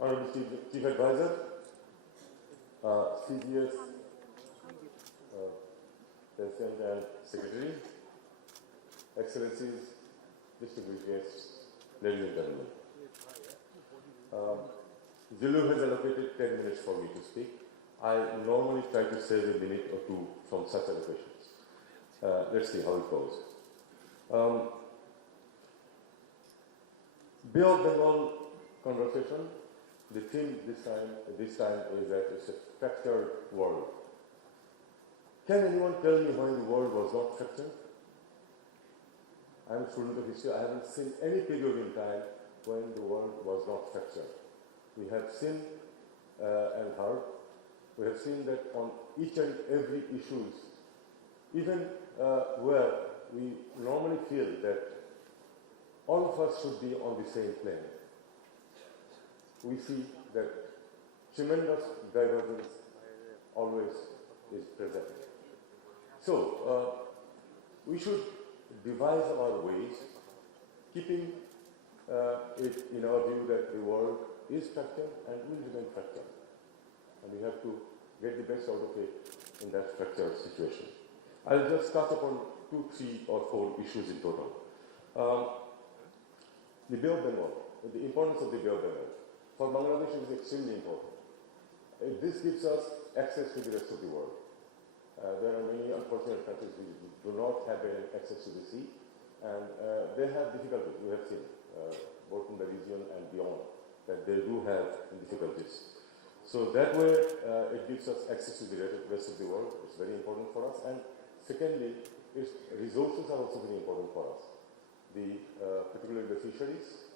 Honorable Chief Advisor, CGS President and Secretary, Excellencies, distinguished guests, ladies and gentlemen. Zulu has allocated 10 minutes for me to speak. I normally try to save a minute or two from such allocations. Let's see how it goes. Bay of Bengal conversation. The theme this time is that it's a fractured world. Can anyone tell me when the world was not fractured? I'm a student of history. I haven't seen any period in time when the world was not fractured. We have seen and heard. We have seen that on each and every issues, even where we normally feel that all of us should be on the same plane, we see that tremendous divergence always is present. So, we should devise our ways, keeping it in our view that the world is fractured and will remain fractured. And we have to get the best out of it in that fractured situation. I'll just touch upon 2, 3, or 4 issues in total. The Bay of Bengal, the importance of the Bay of Bengal. For Bangladesh, it is extremely important. This gives us access to the rest of the world. There are many unfortunate countries which do not have any access to the sea, and they have difficulties. We have seen, both in the region and beyond, that they do have difficulties. So that way, it gives us access to the rest of the world. It's very important for us. And secondly, its resources are also very important for us. Particularly the fisheries,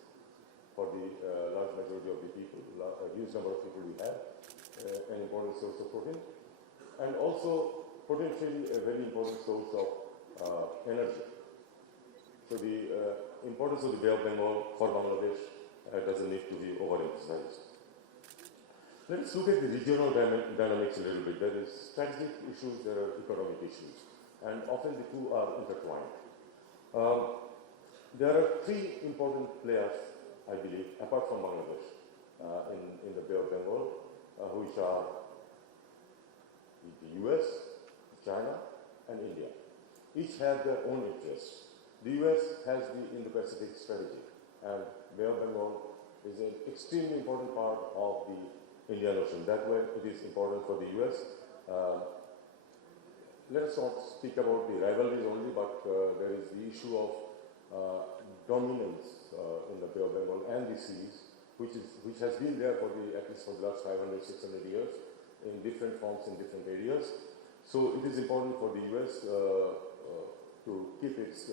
for the large majority of the people, a huge number of people we have, an important source of protein, and also potentially a very important source of energy. So the importance of the Bay of Bengal for Bangladesh doesn't need to be overemphasized. Let's look at the regional dynamics a little bit. There is strategic issues, there are economic issues, and often the two are intertwined. There are 3 important players, I believe, apart from Bangladesh, in the Bay of Bengal, which are the US, China, and India. Each have their own interests. The US has the Indo-Pacific strategy, and Bay of Bengal is an extremely important part of the Indian Ocean. That way, it is important for the US. Let us not speak about the rivalries only, but there is the issue of dominance in the Bay of Bengal and the seas, which has been there for at least for the last 500, 600 years in different forms in different areas. So it is important for the US to keep its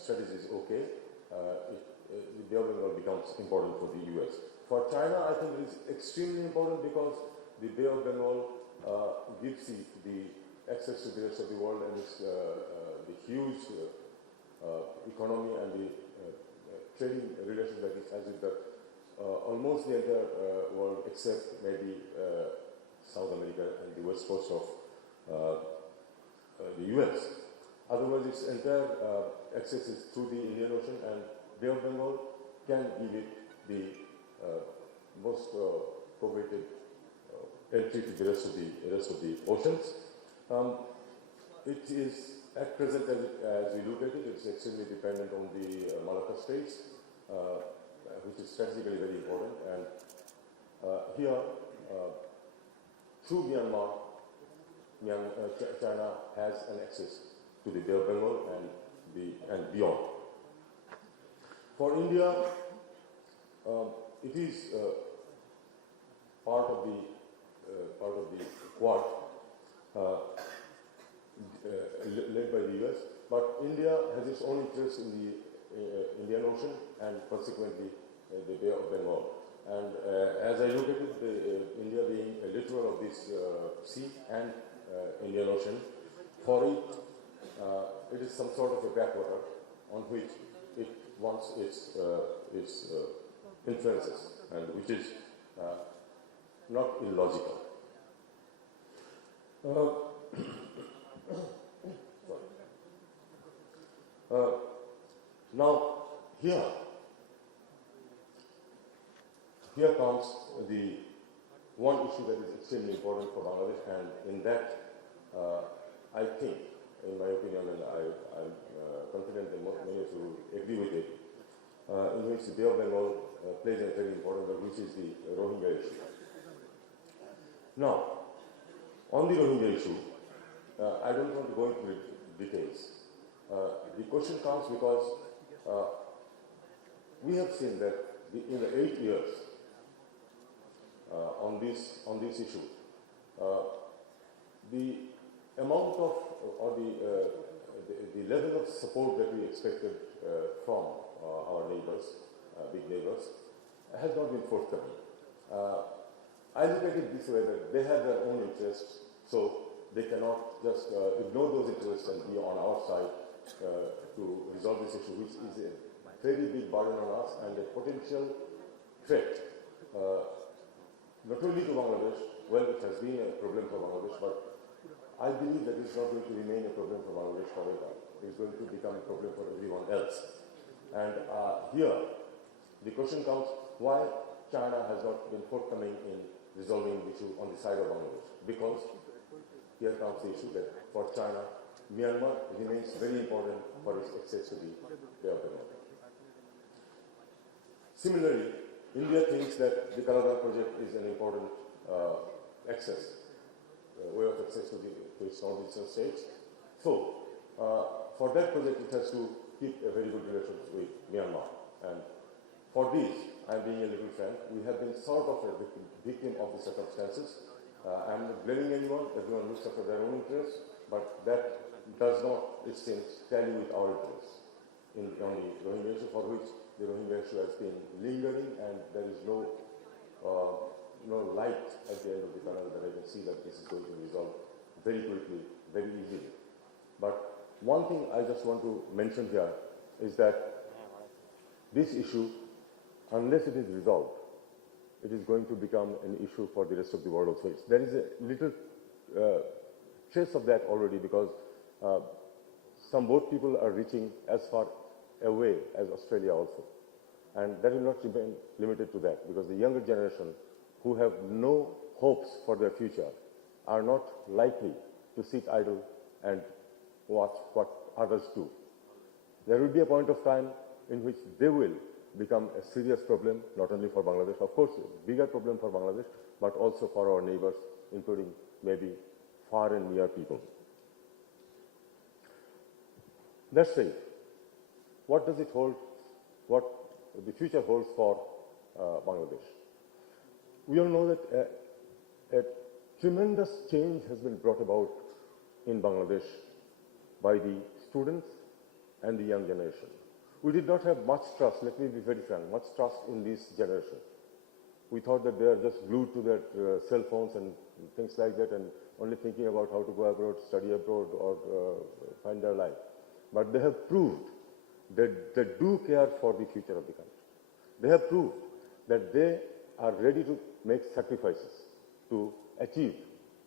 strategies okay. The Bay of Bengal becomes important for the US. For China, I think it is extremely important because the Bay of Bengal gives the access to the rest of the world and the huge economy and the trading relations that it has with almost the entire world except maybe South America and the west coast of the US. Otherwise, its entire access is through the Indian Ocean, and Bay of Bengal can give it the most coveted entry to the rest of the oceans. It is at present, as we look at it, it's extremely dependent on the Malacca Straits, which is strategically very important. And here, through Myanmar, China has an access to the Bay of Bengal and beyond. For India, it is part of the Quad. Led by the US, but India has its own interest in the Indian Ocean and consequently the Bay of Bengal. And as I look at it, India being a littoral of this sea and Indian Ocean, for it is some sort of a backwater on which it wants its influences, and which is not illogical. Now, here, here comes the one issue that is extremely important for Bangladesh, and in that, I think, in my opinion, and I'm confident that many of you agree with it, in which the Bay of Bengal plays a very important role, which is the Rohingya issue. Now, on the Rohingya issue, I don't want to go into details. The question comes because we have seen that in the 8 years on this issue, the amount of or the level of support that we expected from our neighbors, big neighbors, has not been forthcoming. I look at it this way, that they have their own interests, so they cannot just ignore those interests and be on our side to resolve this issue, which is a very big burden on us and a potential threat, not only to Bangladesh. Well, it has been a problem for Bangladesh, but I believe that it's not going to remain a problem for Bangladesh forever. It's going to become a problem for everyone else. And here, the question comes, why China has not been forthcoming in resolving the issue on the side of Bangladesh? Because here comes the issue that for China, Myanmar remains very important for its access to the Bay of Bengal. Similarly, India thinks that the Kaladan project is an important way of access to its northeastern states. So, for that project, it has to keep a very good relationship with Myanmar. And for this, I'm being a little frank, we have been sort of a victim of the circumstances. I'm not blaming anyone, everyone looks after their own interests, but that does not, it seems, tally with our interests on the Rohingya issue, for which the Rohingya issue has been lingering, and there is no light at the end of the tunnel that I can see that this is going to resolve very quickly, very easily. But one thing I just want to mention here is that this issue, unless it is resolved, it is going to become an issue for the rest of the world also. There is a little trace of that already, because some boat people are reaching as far away as Australia also. And that will not remain limited to that, because the younger generation who have no hopes for their future are not likely to sit idle and watch what others do. There will be a point of time in which they will become a serious problem, not only for Bangladesh, of course, a bigger problem for Bangladesh, but also for our neighbors, including maybe far and near people. Let's say, what does it hold, what the future holds for Bangladesh? We all know that a tremendous change has been brought about in Bangladesh by the students and the young generation. We did not have much trust, let me be very frank, much trust in this generation. We thought that they are just glued to their cell phones and things like that, and only thinking about how to go abroad, study abroad, or find their life. But they have proved that they do care for the future of the country. They have proved that they are ready to make sacrifices to achieve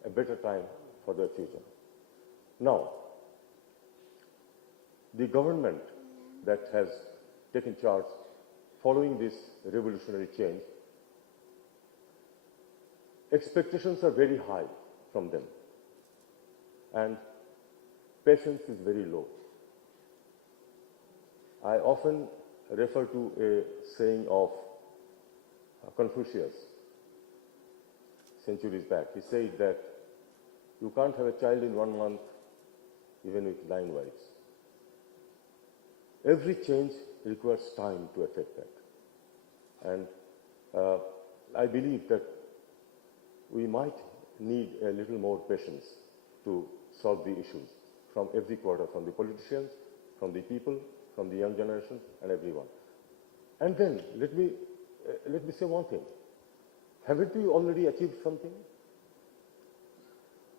a better time for their future. Now, the government that has taken charge following this revolutionary change, expectations are very high from them, and patience is very low. I often refer to a saying of Confucius, centuries back. He said that you can't have a child in 1 month, even with 9 wives. Every change requires time to affect that. And I believe that we might need a little more patience to solve the issues from every quarter, from the politicians, from the people, from the young generation, and everyone. And then, let me say one thing. Haven't we already achieved something?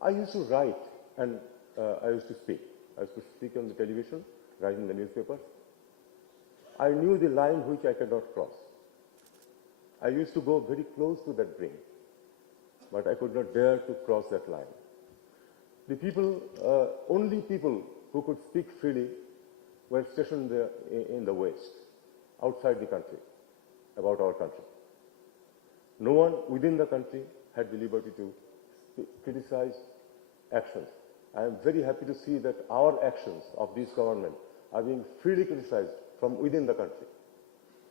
I used to write, and I used to speak. I used to speak on the television, write in the newspaper. I knew the line which I cannot cross. I used to go very close to that brink, but I could not dare to cross that line. The people, only people who could speak freely were stationed there in the West, outside the country, about our country. No one within the country had the liberty to criticize actions. I am very happy to see that our actions of this government are being freely criticized from within the country.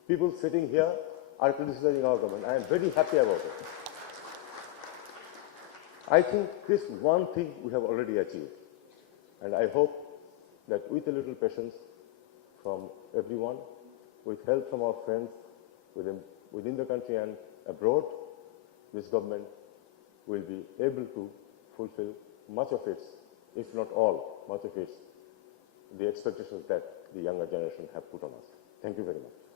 People sitting here are criticizing our government. I am very happy about it. I think this one thing we have already achieved. And I hope that with a little patience from everyone, with help from our friends within the country and abroad, this government will be able to fulfill much of its, if not all, much of its, the expectations that the younger generation have put on us. Thank you very much.